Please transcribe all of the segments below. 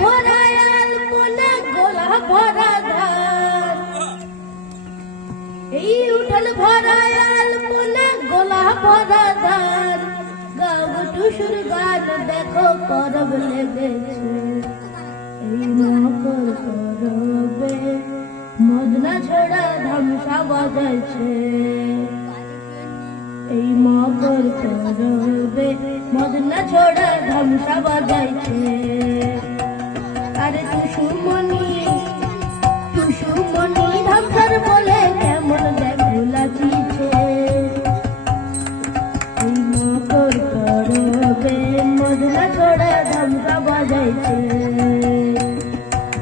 ভরায় আলপনা গোলা ভরা ধার, এই উঠান ভরায় আলপনা গোলা ভরা ধার, গাব টুসুর গান দেখো পরব লেগেছে, এই মকর পরবে মদনা ছোড়া ধামসা বাজাইছে, এই মকর পরবে মদনা ছোড়া ধামসা বাজাইছে। আরে টুসুমণি ধামসার বলে কেমন দেখো লাচিছে, এই মকর পরবে মদনা ছোড়া ধামসা বাজাইছে,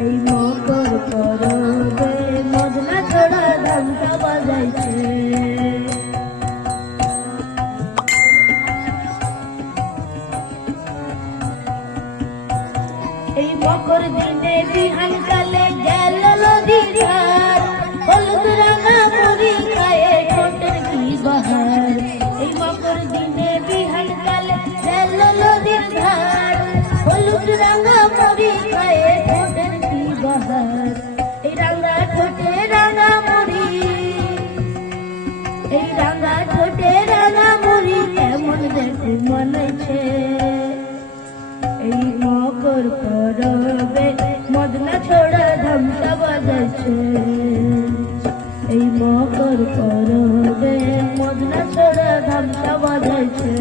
এই মকর পরবে মদনা ছোড়া ধামসা বাজাইছে। এই মকর দিনে বিহান কালে গেল নদীর ধার, হলুদ রাঙা মুড়ি খায়ে ঠোঁটের কি বাহার, এই মকর দিনে বিহান কালে গেল নদীর ধার, হলুদ রাঙা মুড়ি খায়ে ঠোঁটের কি বাহার, এই রাঙা ঠোঁটে রাঙা মুড়ি, এই রাঙা ঠোঁটে রাঙা মুড়ি কেমন দেখে মনেছে, এই মকর পরবে মদনা ছোড়া ধামসা বাজাইছে, এই মকর পরবে মদনা ছোড়া ধামসা বাজাইছে।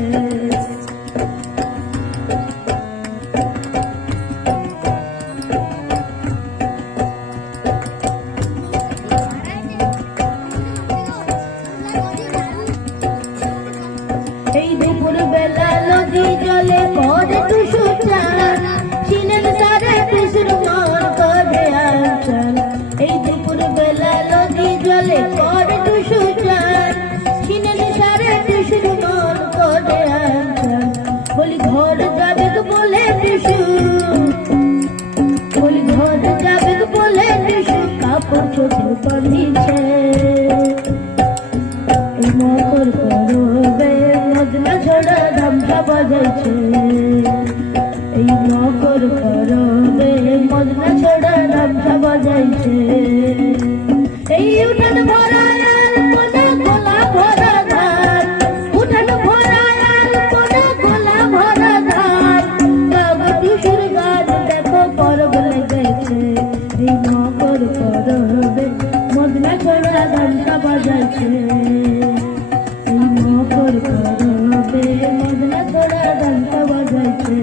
এই দুপুর বেলা নদী জলে পরে টুসু চান, ছিলেন সারে টুসুর মন করে আনচান, এই দুপুর বেলা নদী জলে পরে টুসু চান, ছিলেন সারে টুসুর মন করে আনচান, বলি ঘর যাবে বলে টুসু, বলি ঘর যাবে বলে টুসু কাপড় চোখে বাঁধিছে, এই মকর পরবে মদনা ছোড়া ধামসা বাজাইছে, এই মকর পরবে মদনা ছোড়া ধামসা বাজাইছে। এই উঠান ভরায় আলপনা গোলা ভরা ধার, উঠান ভরায় আলপনা গোলা ভরা ধার, গাব টুসুর গান দেখো পরব লেগেছে, এই মকর পরবে মদনা ছোড়া ধামসা বাজাইছে, এই মকর পরবে মদনা ছোড়া ধামসা বাজাইছে।